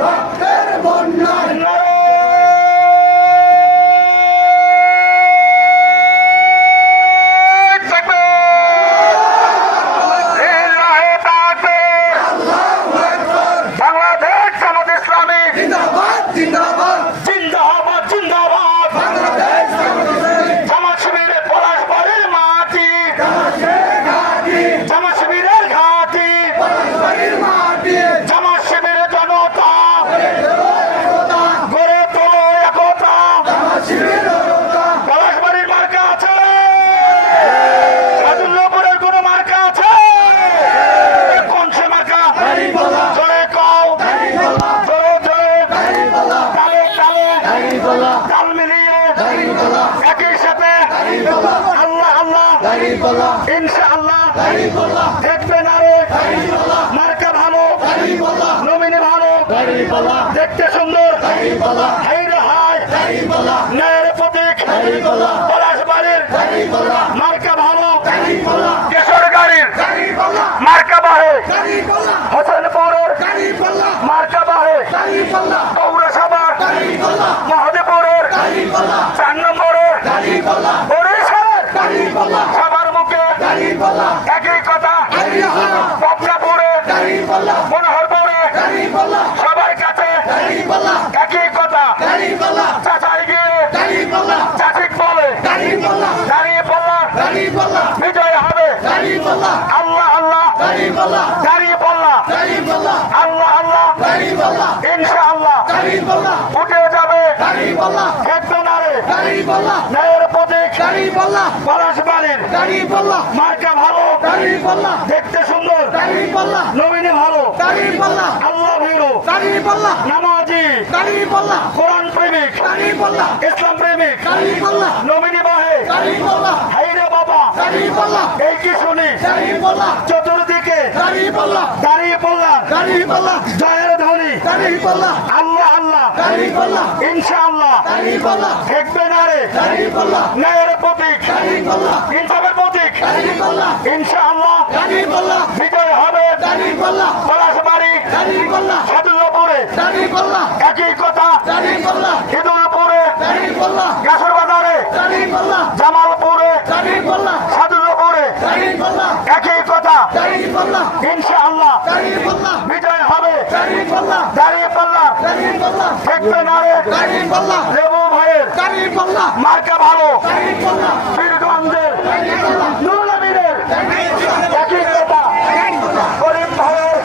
রক্তের বন্যায় বাংলাদেশ জামাত ইসলামী জিন্দাবাদ জিন্দাবাদ জিন্দাবাদ জিন্দাবাদ বাংলাদেশ জামাত শিবিরের পলাশবাড়ির মাটি ঘাটি জামাত শিবিরের ঘাটি বাড়ির মাটি জামাত শিবিরের জনতা গড়ে তোলো একতা শিবির পলাশবাড়ির মার্কা আছে সাদুল্লাপুরের কোন মার্কা আছে কোন সে মার্কা জোরে কও জোরে জোরে তালে তালে তাল মিলিয়ে একই সাথে আল্লাহ আল্লাহ ইনশাআল্লাহ দেখবে না রে মার্কা ভালো নমিনি ভালো দেখতে সুন্দর হাই রে হাই ন্যায়ের প্রতীক পলাশবাড়ির মার্কা ভালো কেশর গাড়ির মার্কা বাহে হোসেনপুরের মার্কা বাহে পৌরসভার মহাদেপুরের 4 নম্বরের বরিশালের সবার মুখে একই কথা বকরাপুরে মনোহরপুরে সবার কাছে একই কথা চাচাই গিয়ে চাচিক বলে দাঁড়িয়ে পড়লা বিজয় হবে আল্লাহ আল্লাহ দাঁড়িয়ে পড়লা আল্লাহ আল্লাহ ইনশাআল্লাহ উঠে যাবে খেতে না রে ন্যায়ের প্রতীক পলাশবাড়ির মার্কা ভালো দেখতে সুন্দর নমিনি ভালো আল্লাহ ভীরু নামাজি কোরআন প্রেমিক ইসলাম প্রেমিক নমিনি বাহে হাইরে বাবা এই কি শুনি চতুর্দিকে দাঁড়িয়ে পড়লাম জয়ের ধ্বনি আল্লাহ আল্লাহ ইনশাআল্লাহ দেখবে না রে ন্যায়ের প্রতীক ইনসাফের প্রতীক ইনশাআল্লাহ বিজয় হবে পলাশবাড়ি সাদুল্লাপুরে একই কথা ইদুলপুরে গাছর বাজারে জামালপুরে সাদুল্লাপুরে একই কথা ইনশাআল্লাহ বিজয় হবে দাঁড়িয়ে পাল্লা দেখবে না রে লেবু ভাইয়ের মার্কা ভালো বীরগঞ্জের নুরুল আমিনের একই কথা গরিব ভাইয়ের